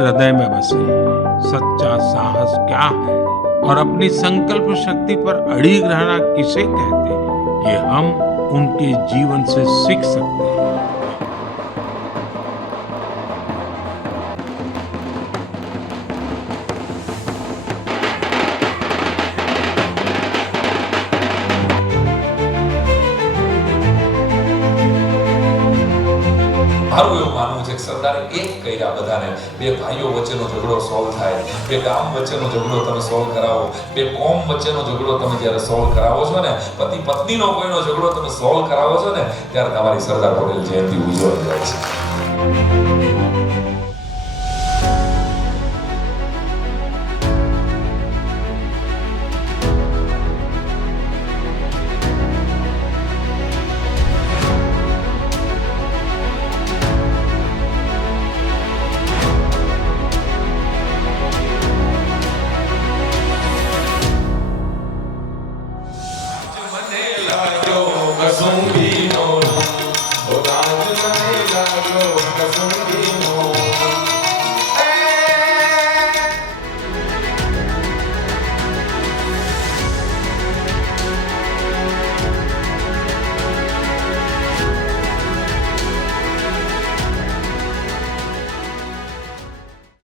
हृदय में बसे। सच्चा साहस क्या है और अपनी संकल्प शक्ति पर अड़िग रहना किसे कहते हैं, ये हम उनके जीवन से सीख सकते हैं। મારું એવું માનવું છે કે સરદારે એક કર્યા બધાને, બે ભાઈઓ વચ્ચેનો ઝઘડો સોલ્વ થાય, બે ગામ વચ્ચેનો ઝઘડો તમે સોલ્વ કરાવો, બે કોમ વચ્ચેનો ઝઘડો તમે જ્યારે સોલ્વ કરાવો છો ને, પતિ પત્નીનો કોઈનો ઝઘડો તમે સોલ્વ કરાવો છો ને, ત્યારે તમારી સરદાર પટેલ જયંતિ ઉજવાઈ જાય છે.